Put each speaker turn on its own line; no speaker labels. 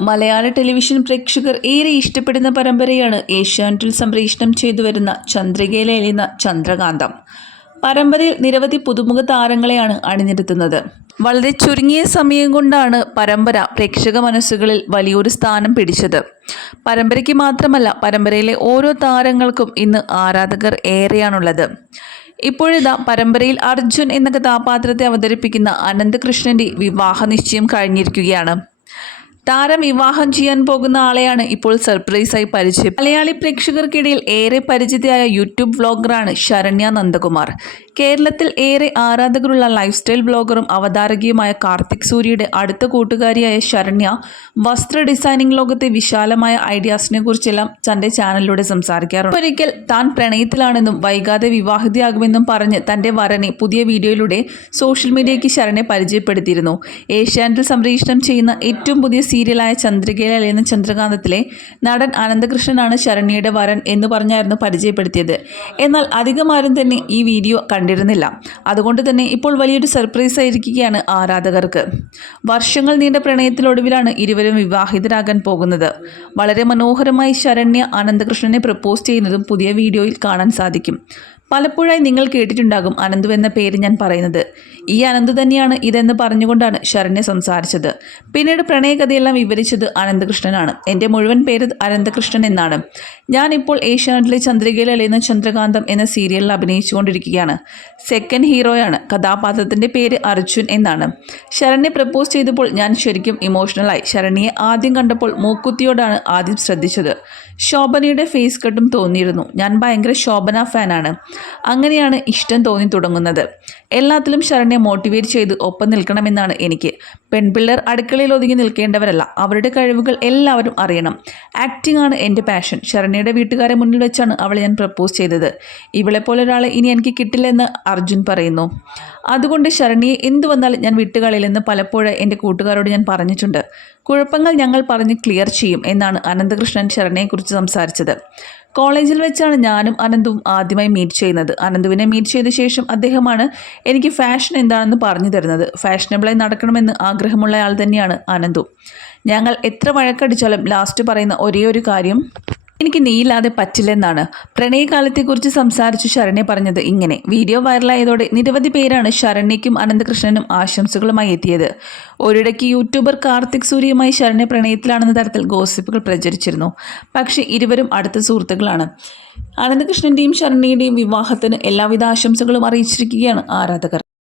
മലയാള television പ്രേക്ഷകർ ഏറെ ഇഷ്ടപ്പെടുന്ന പരമ്പരയാണ് ഏഷ്യാനെറ്റിൽ സംപ്രേഷണം ചെയ്തു വരുന്ന ചന്ദ്രികയിലെ എഴുന്ന ചന്ദ്രകാന്തം. പരമ്പരയിൽ നിരവധി പുതുമുഖ താരങ്ങളെയാണ് അണിനിരത്തുന്നത്. വളരെ ചുരുങ്ങിയ സമയം കൊണ്ടാണ് പരമ്പര പ്രേക്ഷക മനസ്സുകളിൽ വലിയൊരു സ്ഥാനം പിടിച്ചത്. പരമ്പരയ്ക്ക് മാത്രമല്ല പരമ്പരയിലെ ഓരോ താരങ്ങൾക്കും ഇന്ന് ആരാധകർ ഏറെയാണുള്ളത്. ഇപ്പോഴിതാ പരമ്പരയിൽ അർജുൻ എന്ന കഥാപാത്രത്തെ അവതരിപ്പിക്കുന്ന അനന്തകൃഷ്ണന്റെ വിവാഹ നിശ്ചയം കഴിഞ്ഞിരിക്കുകയാണ്. താരം വിവാഹം ചെയ്യാൻ പോകുന്ന ആളെയാണ് ഇപ്പോൾ സർപ്രൈസായി പരിചയം. മലയാളി പ്രേക്ഷകർക്കിടയിൽ ഏറെ പരിചിതയായ യൂട്യൂബ് വ്ളോഗറാണ് ശരണ്യ നന്ദകുമാർ. കേരളത്തിൽ ഏറെ ആരാധകരുള്ള ലൈഫ് സ്റ്റൈൽ ബ്ലോഗറും അവതാരകയുമായ കാർത്തിക് സൂര്യയുടെ അടുത്ത കൂട്ടുകാരിയായ ശരണ്യ വസ്ത്ര ഡിസൈനിങ് ലോകത്തെ വിശാലമായ ഐഡിയാസിനെ കുറിച്ചെല്ലാം തന്റെ ചാനലിലൂടെ സംസാരിക്കാറുണ്ട്. ഒരിക്കൽ താൻ പ്രണയത്തിലാണെന്നും വൈകാതെ വിവാഹിതയാകുമെന്നും പറഞ്ഞ് തന്റെ വരനെ പുതിയ വീഡിയോയിലൂടെ സോഷ്യൽ മീഡിയയ്ക്ക് ശരണ്യ പരിചയപ്പെടുത്തിയിരുന്നു. ഏഷ്യാനെറ്റിൽ സംപ്രേഷണം ചെയ്യുന്ന ഏറ്റവും പുതിയ സീരിയലായ ചന്ദ്രികയിൽ അലിയുന്ന ചന്ദ്രകാന്തത്തിലെ നടൻ അനന്തകൃഷ്ണനാണ് ശരണ്യയുടെ വരൻ എന്ന് പറഞ്ഞായിരുന്നു പരിചയപ്പെടുത്തിയത്. എന്നാൽ അധികമാരും തന്നെ ഈ വീഡിയോ കണ്ടിരുന്നില്ല. അതുകൊണ്ട് തന്നെ ഇപ്പോൾ വലിയൊരു സർപ്രൈസ് ആയിരിക്കുകയാണ് ആരാധകർക്ക്. വർഷങ്ങൾ നീണ്ട പ്രണയത്തിലൊടുവിലാണ് ഇരുവരും വിവാഹിതരാകാൻ പോകുന്നത്. വളരെ മനോഹരമായി ശരണ്യ അനന്തകൃഷ്ണനെ പ്രപ്പോസ് ചെയ്യുന്നതും പുതിയ വീഡിയോയിൽ കാണാൻ സാധിക്കും. പലപ്പോഴായി നിങ്ങൾ കേട്ടിട്ടുണ്ടാകും അനന്തു എന്ന പേര് ഞാൻ പറയുന്നത്. ഈ അനന്തു തന്നെയാണ് ഇതെന്ന് പറഞ്ഞുകൊണ്ടാണ് ശരണ്യ സംസാരിച്ചത്. പിന്നീട് പ്രണയകഥയെല്ലാം വിവരിച്ചത് അനന്തകൃഷ്ണനാണ്. എന്റെ മുഴുവൻ പേര് അനന്തകൃഷ്ണൻ എന്നാണ്. ഞാനിപ്പോൾ ഏഷ്യാനെറ്റിലെ ചന്ദ്രികയിൽ അലയുന്ന ചന്ദ്രകാന്തം എന്ന സീരിയലിൽ അഭിനയിച്ചുകൊണ്ടിരിക്കുകയാണ്. സെക്കൻഡ് ഹീറോയാണ്. കഥാപാത്രത്തിന്റെ പേര് അർജുൻ എന്നാണ്. ശരണ്യ പ്രപ്പോസ് ചെയ്തപ്പോൾ ഞാൻ ശരിക്കും ഇമോഷണലായി ശരണ്യെ ആദ്യം കണ്ടപ്പോൾ മൂക്കുത്തിയോടാണ് ആദ്യം ശ്രദ്ധിച്ചത്. ശോഭനയുടെ ഫേസ് കട്ടും തോന്നിയിരുന്നു. ഞാൻ ഭയങ്കര ശോഭന ഫാനാണ് അങ്ങനെയാണ് ഇഷ്ടം തോന്നി തുടങ്ങുന്നത്. എല്ലാത്തിലും ശരണ്യെ മോട്ടിവേറ്റ് ചെയ്ത് ഒപ്പം നിൽക്കണമെന്നാണ് എനിക്ക്. പെൺപിള്ളർ അടുക്കളയിൽ ഒതുങ്ങി നിൽക്കേണ്ടവരല്ല. അവരുടെ കഴിവുകൾ എല്ലാവരും അറിയണം. ആക്ടിംഗ് ആണ് എന്റെ പാഷൻ ശരണ്യയുടെ വീട്ടുകാരെ മുന്നിൽ വെച്ചാണ് അവളെ ഞാൻ പ്രപ്പോസ് ചെയ്തത്. ഇവളെപ്പോലെ ഒരാളെ ഇനി എനിക്ക് കിട്ടില്ലെന്ന് അർജുൻ പറയുന്നു. അതുകൊണ്ട് ശരണ്യെ എന്തു വന്നാലും ഞാൻ വിട്ടുകളില്ലെന്ന് പലപ്പോഴും എന്റെ കൂട്ടുകാരോട് ഞാൻ പറഞ്ഞിട്ടുണ്ട്. കുഴപ്പങ്ങൾ ഞങ്ങൾ പറഞ്ഞ് ക്ലിയർ ചെയ്യും എന്നാണ് അനന്തകൃഷ്ണൻ ശരണയെക്കുറിച്ച് സംസാരിച്ചത്. കോളേജിൽ വെച്ചാണ് ഞാനും അനന്തും ആദ്യമായി മീറ്റ് ചെയ്യുന്നത്. അനന്തുവിനെ മീറ്റ് ചെയ്ത ശേഷം അദ്ദേഹമാണ് എനിക്ക് ഫാഷൻ എന്താണെന്ന് പറഞ്ഞു തരുന്നത്. ഫാഷനബിളായി നടക്കണമെന്ന് ആഗ്രഹമുള്ള ആൾ തന്നെയാണ് അനന്തു ഞങ്ങൾ എത്ര വഴക്കടിച്ചാലും ലാസ്റ്റ് പറയുന്ന ഒരേ ഒരു കാര്യം എനിക്ക് നീയില്ലാതെ പറ്റില്ലെന്നാണ്. പ്രണയകാലത്തെക്കുറിച്ച് സംസാരിച്ചു ശരണ്യ പറഞ്ഞത് ഇങ്ങനെ. വീഡിയോ വൈറലായതോടെ നിരവധി പേരാണ് ശരണ്യയ്ക്കും അനന്തകൃഷ്ണനും ആശംസകളുമായി എത്തിയത്. ഒരിടയ്ക്ക് യൂട്യൂബർ കാർത്തിക് സൂര്യയുമായി ശരണ്യ പ്രണയത്തിലാണെന്ന തരത്തിൽ ഗോസിപ്പുകൾ പ്രചരിച്ചിരുന്നു. പക്ഷേ ഇരുവരും അടുത്ത സുഹൃത്തുക്കളാണ്. അനന്തകൃഷ്ണന്റെയും ശരണ്യയുടെയും വിവാഹത്തിന് എല്ലാവിധ ആശംസകളും അറിയിച്ചിരിക്കുകയാണ് ആരാധകർ.